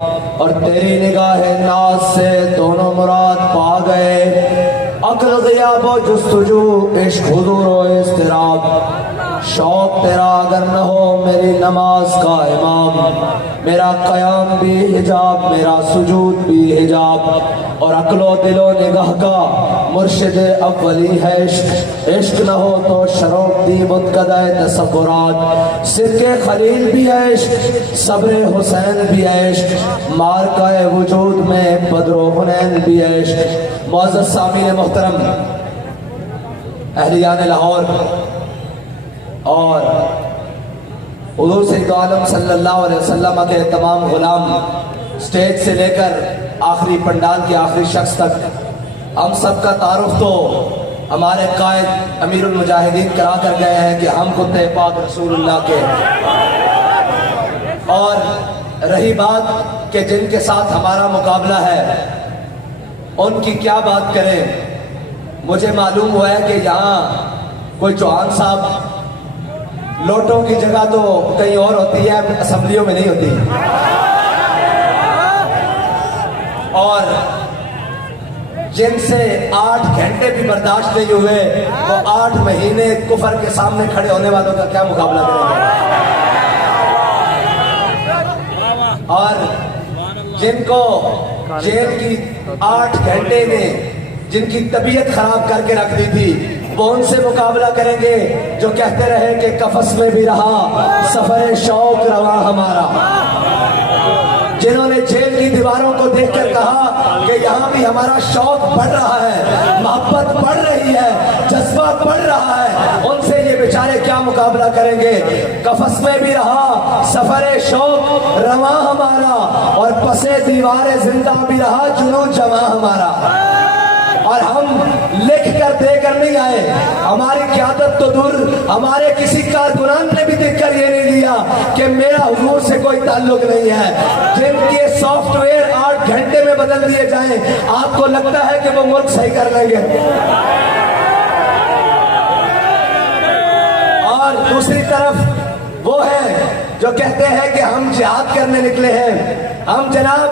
اور تیری نگاہ ناز سے دونوں مراد پا گئے، عقل غیاب و جستجو، عشق حضور و اضطراب۔ شوق تیرا اگر نہ ہو میری نماز کا امام، میرا قیام بھی حجاب، میرا سجود بھی حجاب۔ اور عقل و دل و نگاہ کا مرشد اولی ہے عشق، عشق نہ ہو تو شروق دی بتکدہ تصورات۔ صدق خلیل بھی ہے عشق، صبر حسین بھی ہے عشق، مارکہ وجود میں بدر و حنین بھی ہے عشق۔ معزز سامعین محترم، اہلیان لاہور اور حضور سید عالم صلی اللہ علیہ وسلم کے تمام غلام، سٹیج سے لے کر آخری پنڈال کے آخری شخص تک، ہم سب کا تعارف تو ہمارے قائد امیر المجاہدین کرا کر گئے ہیں کہ ہم کتے پاک رسول اللہ کے۔ اور رہی بات کہ جن کے ساتھ ہمارا مقابلہ ہے ان کی کیا بات کریں، مجھے معلوم ہوا ہے کہ یہاں کوئی چوہان صاحب، لوٹوں کی جگہ تو کہیں اور ہوتی ہے، اسمبلیوں میں نہیں ہوتی، اور جن سے 8 گھنٹے بھی برداشت نہیں ہوئے وہ 8 مہینے کفر کے سامنے کھڑے ہونے والوں کا کیا مقابلہ کریں گے؟ اور جن کو جیل کی 8 گھنٹے نے جن کی طبیعت خراب کر کے رکھ دی تھی، وہ ان سے مقابلہ کریں گے جو کہتے رہے کہ قفس میں بھی رہا سفر شوق رواں ہمارا، جنہوں نے جیل کی دیواروں کو دیکھ کر کہا کہ یہاں بھی ہمارا شوق بڑھ رہا ہے، محبت بڑھ رہی ہے، جذبہ بڑھ رہا ہے، ان سے یہ بیچارے کیا مقابلہ کریں گے؟ قفس میں بھی رہا سفر شوق رواں ہمارا، اور پسے دیوار زندہ بھی رہا جنون جواں ہمارا۔ اور ہم لکھ کر دے کر نہیں آئے، ہماری قیادت تو دور، ہمارے کسی کارکنان نے بھی دیکھ کر یہ نہیں لیا کہ میرا حضور سے کوئی تعلق نہیں ہے۔ جن کے سافٹ ویئر 8 گھنٹے میں بدل دیے جائیں، آپ کو لگتا ہے کہ وہ ملک صحیح کر لیں گے؟ اور دوسری طرف وہ ہے جو کہتے ہیں کہ ہم جہاد کرنے نکلے ہیں، ہم جناب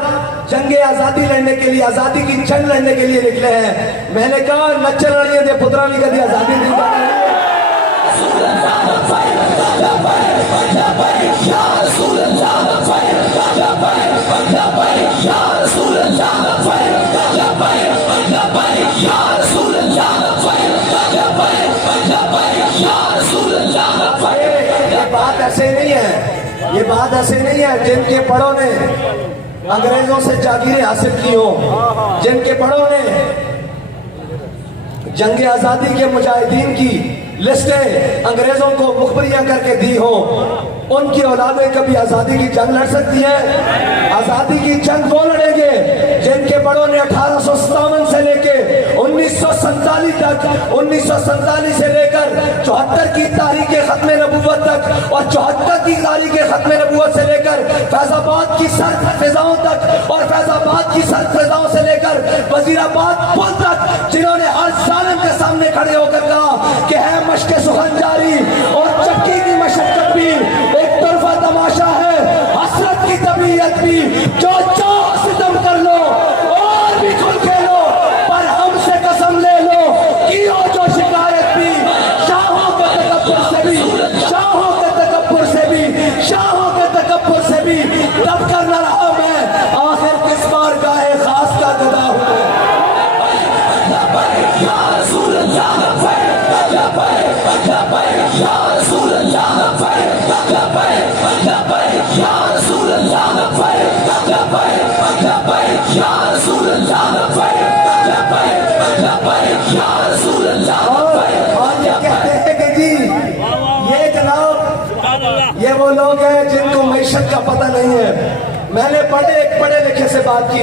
جنگ آزادی لڑنے کے لیے، آزادی کی جنگ لڑنے کے لیے نکلے ہیں۔ میں نے کہا نچل رہی دے پترا بھی کدی آزادی نہیں کرنی۔ یہ بات ایسے نہیں ہے، یہ بات ایسے نہیں ہے جن کے بڑوں نے انگریزوں سے جاگیریں حاصل کی ہوں، جن کے بڑوں نے جنگ آزادی کے مجاہدین کی لسٹیں انگریزوں کو مخبریاں کر کے دی ہوں، ان کی اولادیں کبھی آزادی کی جنگ لڑ سکتی ہیں؟ آزادی کی جنگ وہ لڑیں گے جن کے بڑوں نے 1857 سے لے کے 1947 تک، 1947 سے لے کر 74 کی تاریخ ختم نبوت تک، اور 74 کی تاریخ ختم نبوت سے لے کر فیض آباد کی سرد فضاؤں تک، اور فیض آباد کی سرد فضاؤں سے لے کر وزیر آباد پل تک، جنہوں نے ہر ظالم کے سامنے کھڑے ہو کر کہا کہ ہے مشق سخن جاری اور چکی کی مشقت بھی، ایک طرفہ تماشا ہے حسرت کی طبیعت بھی، جو چاہو ستم کر لو اور بھی کھل کے لو، پر ہم سے قسم لے لو کیو جو شکایت بھی، شاہوں کے تکبر سے بھی، شاہوں کے تکبر سے بھی، شاہوں کے تکبر سے بھی دب کر نہ رہا میں، آخر کس بار کا ہے خاص کا گدا ہوں۔ یہ وہ لوگ ہیں جن کو معیشت کا پتہ نہیں ہے۔ میں نے بڑے لکھے سے بات کی،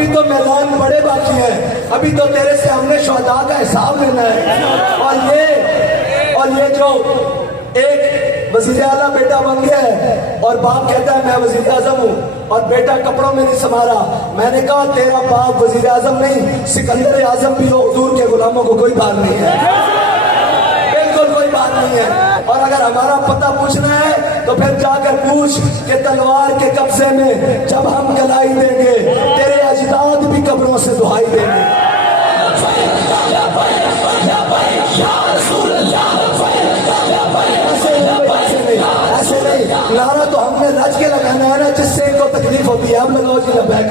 ابھی تو میدان بڑے باقی ہیں، ابھی تو تیرے سے ہم نے شہداء کا حساب لینا ہے۔ اور یہ جو ایک وزیر اعلیٰ بیٹا بن گیا ہے اور باپ کہتا ہے میں وزیر اعظم ہوں اور بیٹا کپڑوں میں نہیں سنبھالا، میں نے کہا تیرا باپ وزیر اعظم نہیں سکندر اعظم بھی ہو، حضور کے غلاموں کو کوئی بات نہیں ہے، بالکل کوئی بات نہیں ہے۔ اور اگر ہمارا پتہ پوچھنا ہے تو پھر جا کر پوچھ کہ تلوار کے قبضے میں جب ہم گلائی دیں گے تیرے اجداد بھی قبروں سے دہائی دیں گے۔ ایسے نہیں، نعرہ تو ہم نے رج کے لگانا ہے نا، جس سے ان کو تکلیف ہوتی ہے۔ ہم لوگوں جی لبیک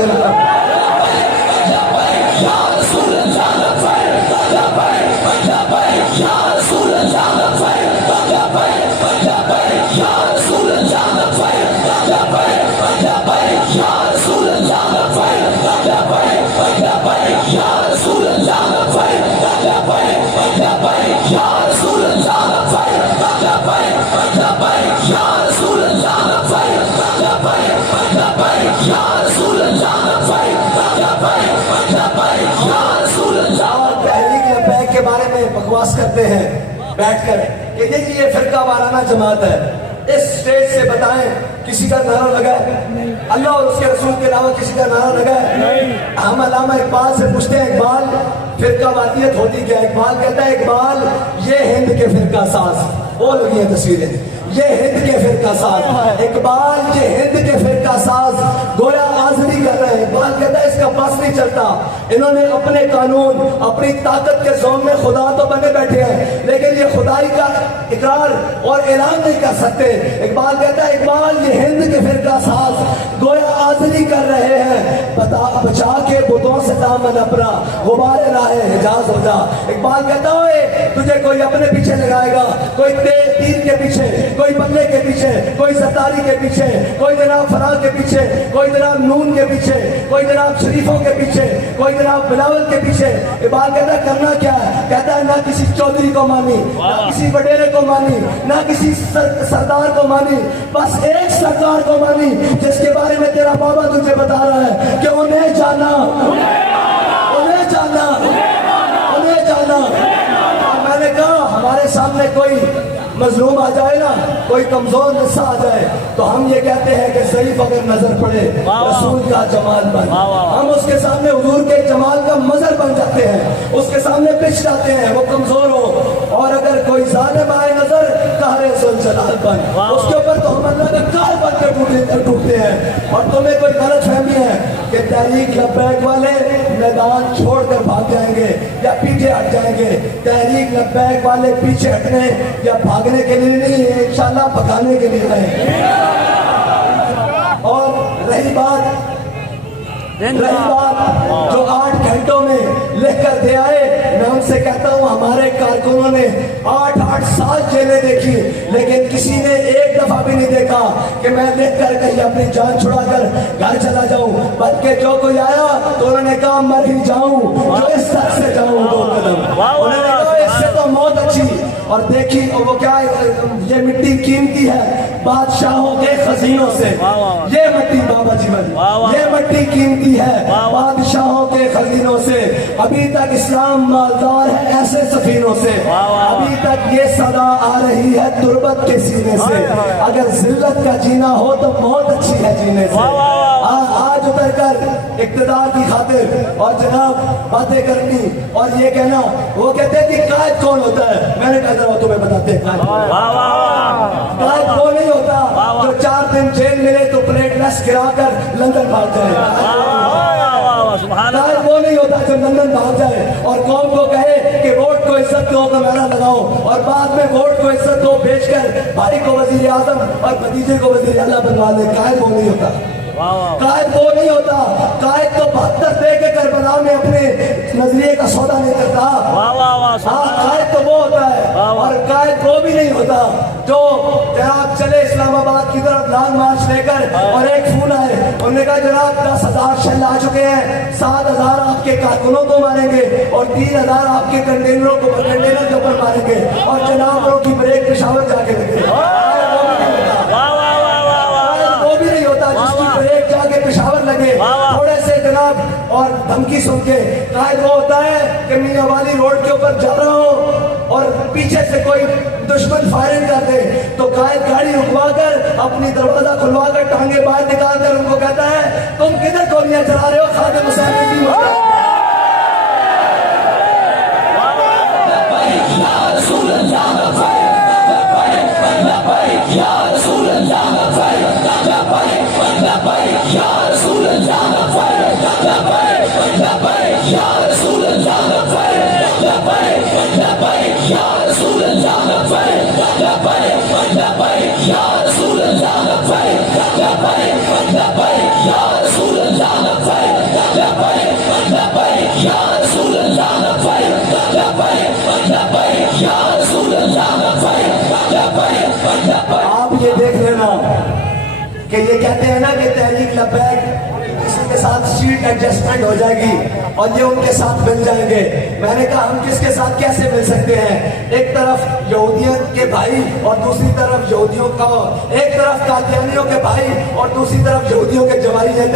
کے بارے میں بکواس کرتے ہیں بیٹھ کر کہ یہ فرقہ وارانہ جماعت ہے۔ اس سٹیج سے بتائیں کسی کا نعرہ لگا ہے؟ اللہ اور اس کے رسول کے علاوہ کسی کا نعرہ لگا ہے؟ ہم علامہ اقبال سے پوچھتے ہیں اقبال فرقہ واریت ہوتی کیا؟ اقبال کہتا ہے اقبال یہ ہند کے فرقہ ساز، وہ لگی ہیں تصویریں، یہ ہند کے فرقہ ساز، اقبال یہ ہند کے فرقہ ساز گویا آزری کر رہے ہیں۔ اقبال کہتا ہے اس کا بس نہیں چلتا، انہوں نے اپنے قانون اپنی طاقت کے زوم میں خدا تو بنے بیٹھے ہیں لیکن یہ خدائی کا اقرار اور اعلان نہیں کر سکتے۔ اقبال کہتا ہے اقبال یہ ہند کے فرقہ ساز گویا آزری کر رہے ہیں، بچا کے بتوں سے دامن اپنا غبار راہ حجاز ہو جا۔ اقبال کہتا ہے تجھے کوئی اپنے پیچھے لگائے گا، کوئی تیر کے پیچھے، کوئی بلے کے پیچھے، کوئی ستاری کے پیچھے، کوئی جناب فراغ کے پیچھے، کوئی جناب نون کے پیچھے، کوئی جناب شریفوں کے پیچھے، کوئی جناب بلاول کے پیچھے۔ اقبال کہتا ہے کرنا کیا ہے؟ کہتا ہے نہ کسی چودھری کو مانی، نہ کسی وڈیرے کو مانی، نہ کسی سردار کو مانی، بس ایک سرکار کو مانی جس کے بارے میں تیرا بابا تجھے بتا رہا ہے کہ انہیں جانا، انہیں جانا، انہیں جانا۔ میں نے کہا ہمارے سامنے کوئی مظلوم آ جائے نا، کوئی کمزور حصہ آ جائے تو ہم یہ کہتے ہیں کہ ضعیف اگر نظر پڑے رسول کا جمال بن، ہم اس کے سامنے حضور کے جمال کا مظہر بن جاتے ہیں، اس کے سامنے پچھ جاتے ہیں وہ کمزور ہو۔ اور اگر کوئی ظالم آئے نظر قہر ذوالجلال بن، اس کے اوپر تو ہم اللہ کے قہر بن کے ٹوٹتے ہیں۔ اور تمہیں کوئی غلط فہمی ہے کہ تحریک لبیک والے میدان چھوڑ کر بھاگ جائیں گے یا پیچھے ہٹ جائیں گے، تحریک لبیک والے پیچھے ہٹنے یا بھاگنے کے لیے نہیں ہے، انشاءاللہ پکانے کے لیے ہے۔ اور رہی بات جو 8 گھنٹوں میں لکھ کر دے آئے، میں ان سے کہتا ہوں ہمارے کارکنوں نے 8 سال جیلیں دیکھی لیکن کسی نے ایک دفعہ بھی نہیں دیکھا کہ میں لکھ کر کہیں اپنی جان چھڑا کر گھر چلا جاؤں، بلکہ جو کوئی آیا تو انہوں نے کہا مر ہی جاؤں جو اس طرح سے جاؤں 2 قدم، انہوں نے کہا اس سے تو موت اچھی۔ اور دیکھی وہ کیا، یہ مٹی قیمتی ہے بادشاہوں کے خزینوں سے، یہ مٹی بابا جیون، یہ مٹی قیمتی ہے بادشاہوں کے خزینوں سے، ابھی تک اسلام مالدار ہے ایسے سفینوں سے، ابھی تک یہ صدا آ رہی ہے تربت کے سینے سے، اگر ذلت کا جینا ہو تو موت اچھی ہے جینے سے۔ آج اتر کر اقتدار کی خاطر اور جناب باتیں کرنی اور یہ کہنا، وہ کہتے ہیں کہ قائد کون ہوتا ہے؟ میں نے کہا ذرا تمہیں بتاتے ہیں قائد وہ نہیں ہوتا جو 4 دن جیل ملے تو پلیٹ لیس گرا کر لندن بھاگ جائے، قائد وہ نہیں ہوتا جو لندن بھاگ جائے اور قوم کو کہے کہ ووٹ کو عزت دو تو نعرہ لگاؤ اور بعد میں ووٹ کو عزت دو بیچ کر بھائی کو وزیر اعظم اور بھتیجے کو وزیر اعلیٰ بنوا دے۔ قائد وہ نہیں ہوتا، قائد وہ نہیں ہوتا، قائد تو 72 دے کے کربلا میں اپنے نظریے کا سودا نہیں کرتا۔ قائد تو وہ ہوتا ہے، اور قائد وہ بھی نہیں ہوتا جو جناب چلے اسلام آباد کی طرف لانگ مارچ لے کر اور ایک فون آئے، انہوں نے کہا جناب 10,000 شل آ چکے ہیں، 7,000 آپ کے کارکنوں کو ماریں گے اور 3,000 آپ کے کنٹینروں کو کنٹینر کے اوپر ماریں گے اور جناب کی بریک پشاور جا کے لگے۔ وہ بھی نہیں ہوتا جس کی بریک جا کے پشاور لگے تھے تھوڑے سے جناب اور دھمکی سن کے قائد وہ ہوتا ہے کہ میاں والی روڈ کے اوپر جا رہا ہوں اور پیچھے سے کوئی دشمن فائرنگ کرتے تو قائد گاڑی رکوا کر اپنی دروازہ کھلوا کر ٹانگیں باہر نکال کر ان کو کہتا ہے تم کدھر گولیاں چلا رہے ہو خادم حسین کی آپ یہ دیکھ لینا کہ یہ کہتے ہیں نا کہ تحریک لبیک کسی کے ساتھ سیٹ ایڈجسٹمنٹ ہو جائے گی اور یہ ان کے ساتھ مل جائیں گے. میں نے کہا ہم کس کے ساتھ کیسے مل سکتے ہیں؟ ایک طرف یہودیوں کے بھائی اور دوسری طرف یہودیوں کا، ایک طرف قادیانیوں کے بھائی اور دوسری طرف یہودیوں کے جوائی ہیں.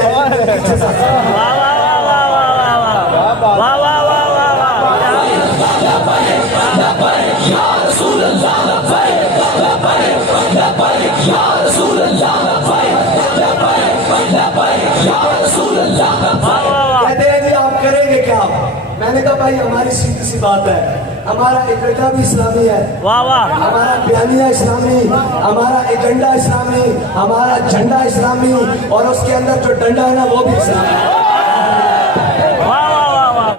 کہتے ہیں جی آپ کریں گے کیا؟ میں نے کہا بھائی ہماری سیدھی سی بات ہے، ہمارا ایجنڈا بھی اسلامی ہے، ہمارا بیانیہ اسلامی، ہمارا ایجنڈا اسلامی، ہمارا جھنڈا اسلامی اور اس کے اندر جو ڈنڈا ہے نا وہ بھی اسلامی.